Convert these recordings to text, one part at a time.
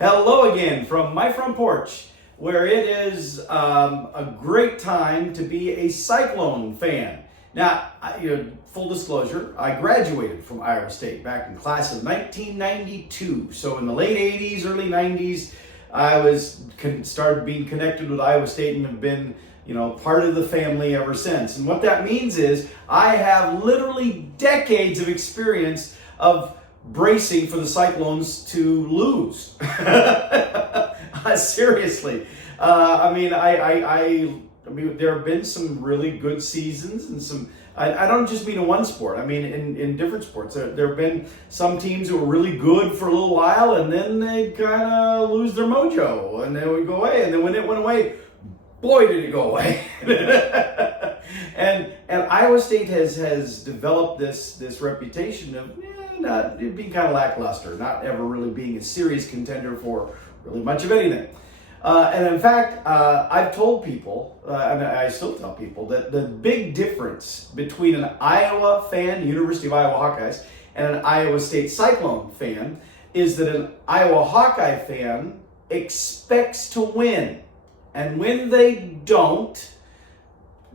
Hello again from my front porch, where it is a great time to be a Cyclone fan. Now, full disclosure, I graduated from Iowa State back in class of 1992. So in the late 80s, early 90s, I started being connected with Iowa State and have been part of the family ever since. And what that means is I have literally decades of experience of bracing for the Cyclones to lose. Seriously. I mean, there have been some really good seasons and some, I don't just mean in one sport. I mean, in different sports. There have been some teams who were really good for a little while and then they kind of lose their mojo and they would go away. And then when it went away, boy, did it go away. and Iowa State has developed this reputation of not being kind of lackluster, not ever really being a serious contender for really much of anything. And in fact, I've told people, and I still tell people, that the big difference between an Iowa fan, University of Iowa Hawkeyes, and an Iowa State Cyclone fan is that an Iowa Hawkeye fan expects to win. And when they don't,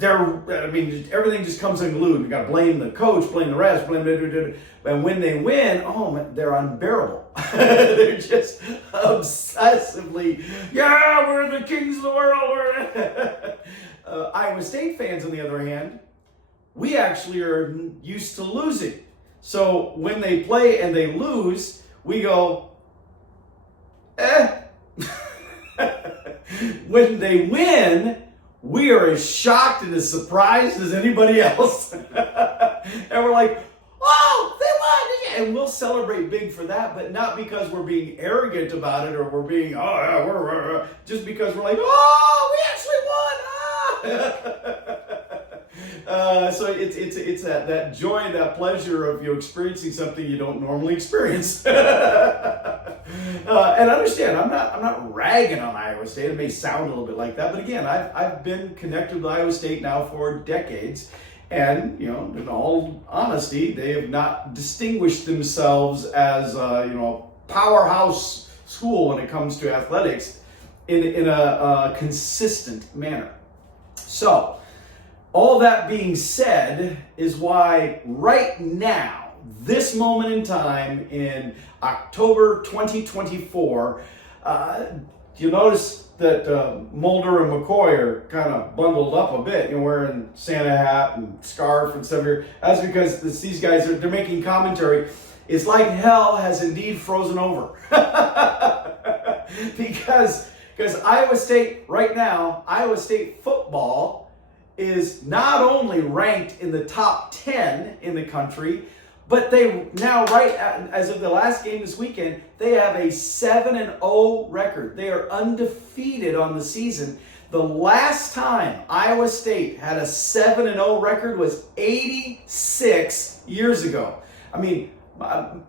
everything just comes unglued. You got to blame the coach, blame the refs, and when they win, they're unbearable. They're just obsessively, we're the kings of the world. Iowa State fans, on the other hand, we actually are used to losing. So when they play and they lose, we go, When they win, we are as shocked and as surprised as anybody else. And we're like, oh, they won! And we'll celebrate big for that, but not because we're being arrogant about it or we're being, just because we're like, oh, we actually won! So it's that joy and that pleasure of you experiencing something you don't normally experience. And understand, I'm not ragging on Iowa State. It may sound a little bit like that, but again, I've been connected with Iowa State now for decades, and in all honesty, they have not distinguished themselves as a powerhouse school when it comes to athletics in a consistent manner. So, all that being said is why right now, this moment in time in October 2024, you notice that Mulder and McCoy are kind of bundled up a bit, wearing Santa hat and scarf and stuff here. That's because these guys they're making commentary. It's like hell has indeed frozen over. because Iowa State right now, Iowa State football is not only ranked in the top 10 in the country, but they now, as of the last game this weekend, they have a 7-0 record. They are undefeated on the season. The last time Iowa State had a 7-0 record was 86 years ago. I mean,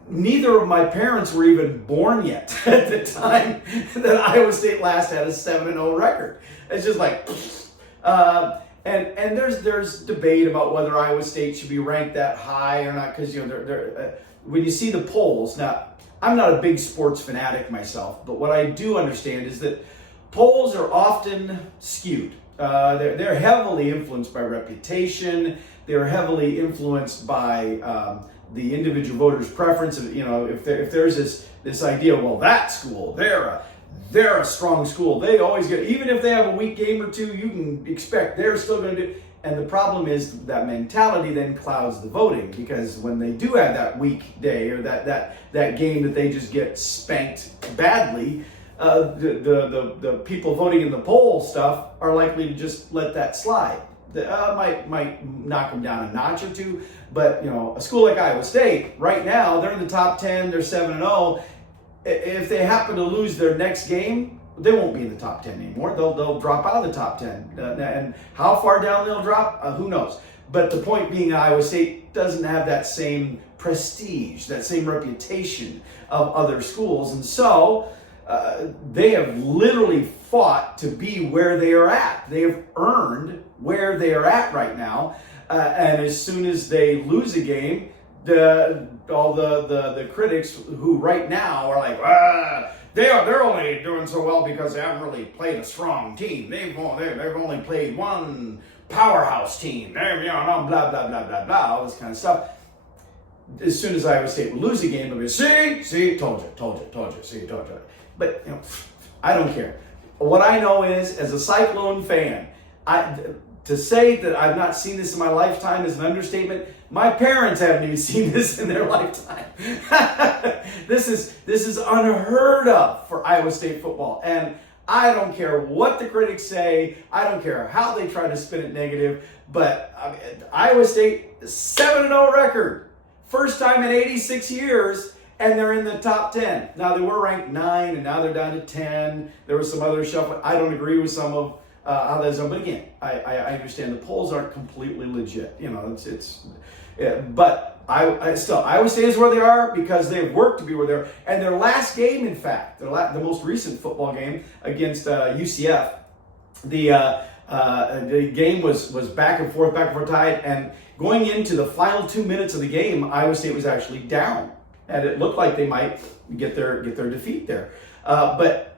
neither of my parents were even born yet at the time that Iowa State last had a 7-0 record. It's just like, And there's debate about whether Iowa State should be ranked that high or not, because when you see the polls. Now, I'm not a big sports fanatic myself, but what I do understand is that polls are often skewed. They're heavily influenced by reputation. They're heavily influenced by the individual voter's preference. If there's this idea, well, that school, they're a strong school. They always get, even if they have a weak game or two, you can expect they're still going to do. And the problem is that mentality then clouds the voting, because when they do have that weak day or that game that they just get spanked badly, the people voting in the poll stuff are likely to just let that slide. Might knock them down a notch or two, but a school like Iowa State right now, they're in the top 10. They're 7-0. If they happen to lose their next game, they won't be in the top 10 anymore. They'll drop out of the top 10. And how far down they'll drop, who knows? But the point being, Iowa State doesn't have that same prestige, that same reputation of other schools. And so they have literally fought to be where they are at. They have earned where they are at right now. And as soon as they lose a game, all the critics who right now are like, they're only doing so well because they haven't really played a strong team. They've only played one powerhouse team. Blah blah blah blah blah, all this kind of stuff. As soon as Iowa State would lose a game, they'll be, see, told you. But I don't care. What I know is, as a Cyclone fan, to say that I've not seen this in my lifetime is an understatement. My parents haven't even seen this in their lifetime. This is unheard of for Iowa State football. And I don't care what the critics say. I don't care how they try to spin it negative. But Iowa State, 7-0 record. First time in 86 years, and they're in the top 10. Now, they were ranked 9, and now they're down to 10. There was some other shuffle. I don't agree with some of how that's done. But again, I understand the polls aren't completely legit. But Iowa State is where they are because they've worked to be where they are. And their last game, in fact, the most recent football game against UCF, the game was back and forth tied, and going into the final 2 minutes of the game, Iowa State was actually down, and it looked like they might get their defeat there. But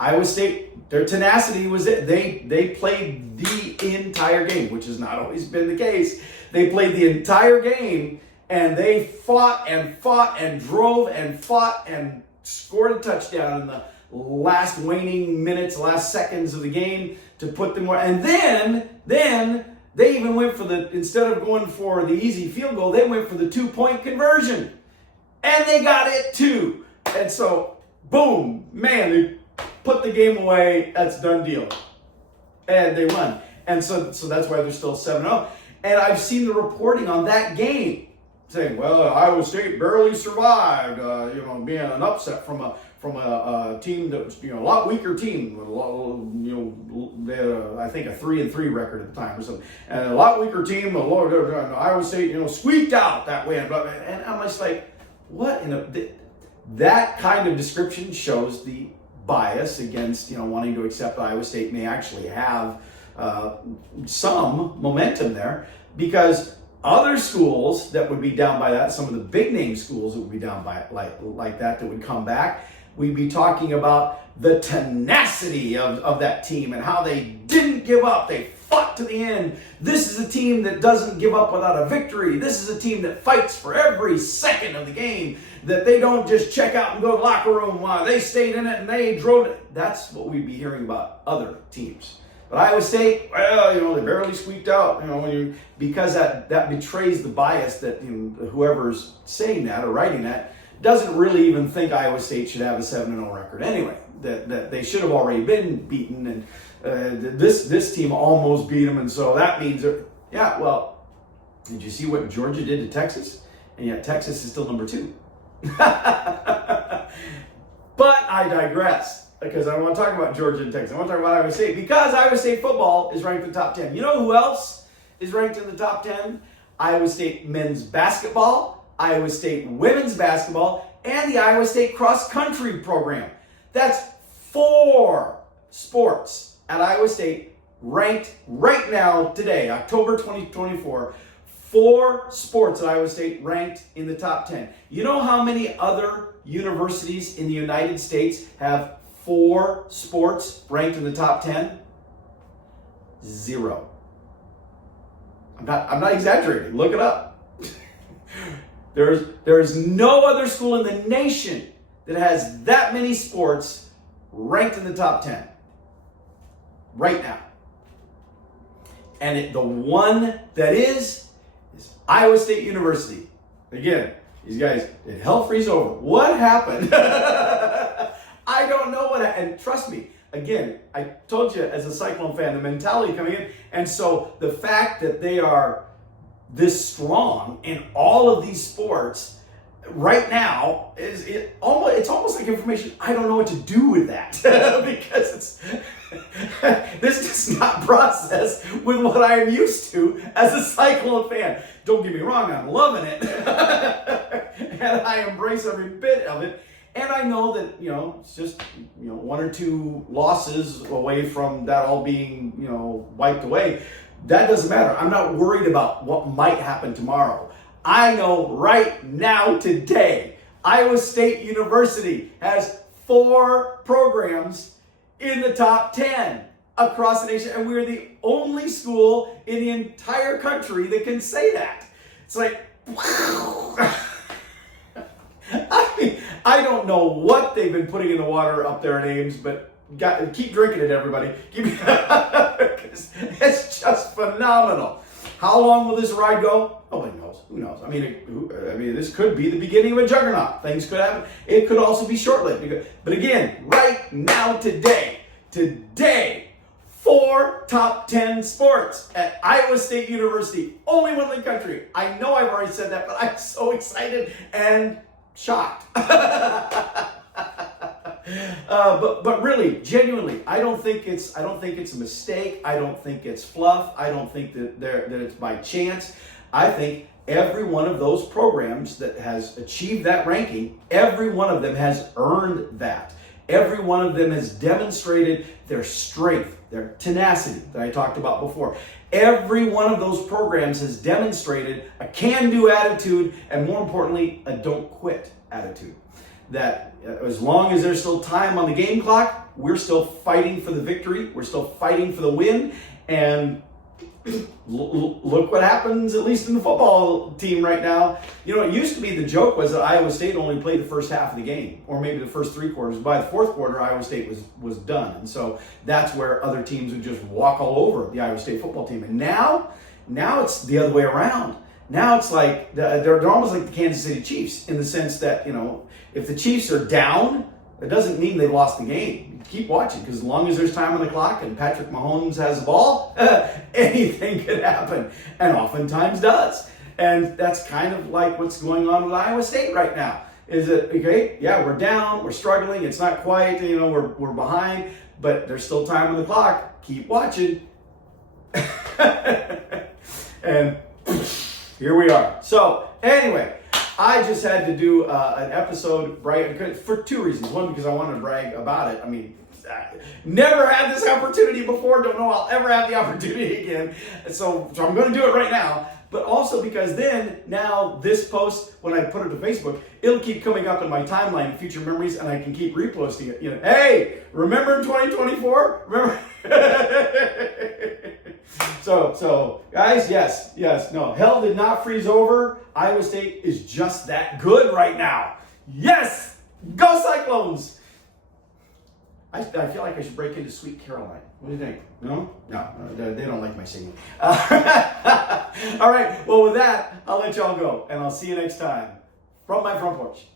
Iowa State, their tenacity was it. They played the entire game, which has not always been the case. They played the entire game, and they fought and drove and fought and scored a touchdown in the last waning minutes, last seconds of the game to put them where. And then they even went for instead of going for the easy field goal, they went for the 2-point conversion. And they got it too. And so, boom, man, they put the game away. That's a done deal. And they won. And so that's why they're still 7-0. And I've seen the reporting on that game saying, well, Iowa State barely survived, being an upset from a team that was, a lot weaker team. They had I think a 3-3 record at the time or something, and a lot weaker team. Iowa State, squeaked out that way, and I'm just like, what? That kind of description shows the bias against wanting to accept Iowa State may actually have some momentum there, because other schools that would be down by that, some of the big name schools that would be down by like that would come back, we'd be talking about the tenacity of that team and how they didn't give up. They fought to the end. This is a team that doesn't give up without a victory. This is a team that fights for every second of the game, that they don't just check out and go to the locker room. They stayed in it and they drove it. That's what we'd be hearing about other teams. But Iowa State, they barely squeaked out, because that betrays the bias that whoever's saying that or writing that doesn't really even think Iowa State should have a 7-0 record anyway. That they should have already been beaten, and this team almost beat them, and so that means did you see what Georgia did to Texas? And yet Texas is still number 2. But I digress. Because I want to talk about Georgia and Texas. I want to talk about Iowa State. Because Iowa State football is ranked in the top 10. You know who else is ranked in the top 10? Iowa State men's basketball, Iowa State women's basketball, and the Iowa State cross-country program. That's 4 sports at Iowa State ranked right now, today, October 2024. 4 sports at Iowa State ranked in the top 10. You know how many other universities in the United States have 4 sports ranked in the top 10? 0. I'm not exaggerating. Look it up. There is no other school in the nation that has that many sports ranked in the top 10 right now. And the one that is Iowa State University. Again, these guys, did hell freeze over? What happened? I don't know what happened. And trust me, again, I told you as a Cyclone fan, the mentality coming in. And so the fact that they are this strong in all of these sports right now it's almost like information I don't know what to do with that because this does not process with what I am used to as a Cyclone fan. Don't get me wrong, I'm loving it and I embrace every bit of it. And I know that, it's just, 1 or 2 losses away from that all being, wiped away. That doesn't matter. I'm not worried about what might happen tomorrow. I know right now, today, Iowa State University has 4 programs in the top 10 across the nation. And we're the only school in the entire country that can say that. It's like, wow. I don't know what they've been putting in the water up there in Ames, but keep drinking it, everybody. It's just phenomenal. How long will this ride go? Nobody knows. Who knows? I mean, this could be the beginning of a juggernaut. Things could happen. It could also be short-lived. But again, right now, today, 4 top 10 sports at Iowa State University. Only one in the country. I know I've already said that, but I'm so excited and shocked. But really, genuinely, I don't think it's a mistake. I don't think it's fluff. I don't think that it's by chance. I think every one of those programs that has achieved that ranking, every one of them has earned that. Every one of them has demonstrated their strength, their tenacity that I talked about before. Every one of those programs has demonstrated a can-do attitude, and more importantly, a don't quit attitude. That as long as there's still time on the game clock, we're still fighting for the victory, we're still fighting for the win, and look what happens, at least in the football team right now. You know, it used to be the joke was that Iowa State only played the first half of the game, or maybe the first 3 quarters. By the 4th quarter, Iowa State was done. And so that's where other teams would just walk all over the Iowa State football team. And now it's the other way around. Now it's like, they're almost like the Kansas City Chiefs, in the sense that, you know, if the Chiefs are down, it doesn't mean they lost the game. Keep watching, because as long as there's time on the clock and Patrick Mahomes has the ball, anything could happen, and oftentimes does. And that's kind of like what's going on with Iowa State right now. Is it, okay, yeah, we're down, we're struggling, it's not quite, you know, we're behind, but there's still time on the clock. Keep watching. And here we are. So anyway, I just had to do an episode for 2 reasons. One, because I wanted to brag about it. I mean, never had this opportunity before. Don't know I'll ever have the opportunity again. So I'm going to do it right now. But also because now this post, when I put it to Facebook, it'll keep coming up in my timeline, future memories, and I can keep reposting it. You know, hey, remember in 2024? Remember? So guys, yes, no, hell did not freeze over. Iowa State is just that good right now. Yes, go Cyclones! I feel like I should break into Sweet Caroline. What do you think? No, they don't like my singing. All right, well, with that, I'll let y'all go, and I'll see you next time from my front porch.